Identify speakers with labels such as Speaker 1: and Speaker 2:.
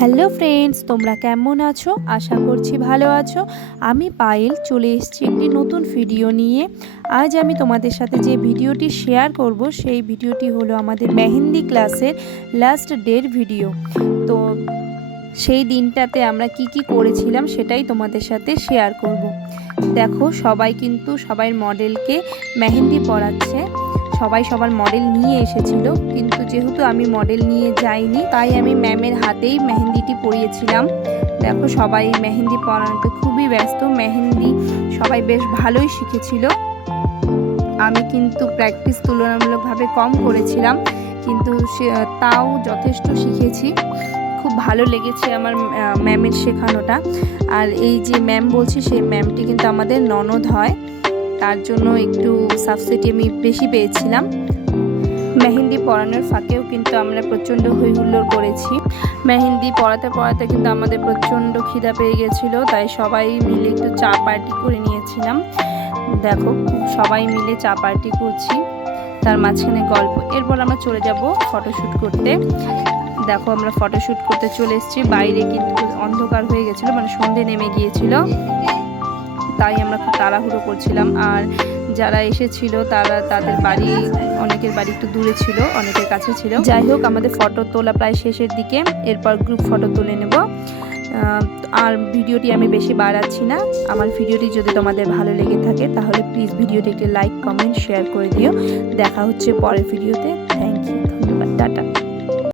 Speaker 1: Hello friends, তোমরা কেমন আছো? আশা করছি ভালো আছো। আমি পায়েল, চলে এসেছি একটি নতুন ভিডিও নিয়ে। আজ আমি তোমাদের সাথে যে ভিডিওটি শেয়ার করব, সেই ভিডিওটি হলো আমাদের মেহেন্দি ক্লাসের লাস্ট ডের ভিডিও। তো সেই দিনটাতে আমরা কি কি করেছিলাম, সেটাই তোমাদের সাথে শেয়ার করব। দেখো, সবাই কিন্তু সবাই মডেলকে মেহেন্দি পরাচ্ছে। সবাই সবার মডেল নিয়ে এসেছিল, কিন্তু যেহেতু আমি মডেল নিয়ে যাইনি, তাই আমি ম্যামের হাতেই মেহেন্দিটি পরিয়েছিলাম। দেখো সবাই মেহেন্দি পরানোতে খুবই ব্যস্ত, মেহেন্দি সবাই বেশ ভালোই শিখেছিল। আমি কিন্তু প্র্যাকটিস তুলনামূলকভাবে কম করেছিলাম, কিন্তু তাও যথেষ্ট শিখেছি। খুব ভালো লেগেছে আমার ম্যামের শেখানোটা। আর এই যে ম্যাম বলছি, সেই ম্যামটি কিন্তু আমাদের ননদ হয়। তার জন্য একটু সাবসিডি আমি বেশি পেয়েছিলাম। মেহেন্দি পরানোর ফাঁকেও কিন্তু আমরা প্রচণ্ড হইহুল্লোড় করেছি। মেহেন্দি পড়াতে পড়াতে কিন্তু আমাদের প্রচণ্ড খিদা পেয়ে গেছিল, তাই সবাই মিলে একটু চা পার্টি করে নিয়েছিলাম। দেখো, সবাই মিলে চা পার্টি করছি। তার মাঝখানে গল্প। এরপর আমরা চলে যাব ফটোশ্যুট করতে। দেখো, আমরা ফটোশ্যুট করতে চলে এসেছি। বাইরে কিন্তু অন্ধকার হয়ে গেছিল মানে সন্ধে নেমে গিয়েছিল। তাই আমরা খুব তাড়াহুড়ো করছিলাম। আর যারা এসেছিল, তারা তাদের বাড়ি, অনেকের বাড়ি একটু দূরে ছিল, অনেকের কাছে ছিল। যাই হোক, আমাদের ফটো তোলা প্রায় শেষের দিকে। এরপর গ্রুপ ফটো তুলে নেব। আর ভিডিওটি আমি বেশি বাড়াচ্ছি না। আমার ভিডিওটি যদি তোমাদের ভালো লেগে থাকে, তাহলে প্লিজ ভিডিওটি একটি লাইক কমেন্ট শেয়ার করে দিও। দেখা হচ্ছে পরের ভিডিওতে। থ্যাংক ইউ ধন্যবাদ, টাটা।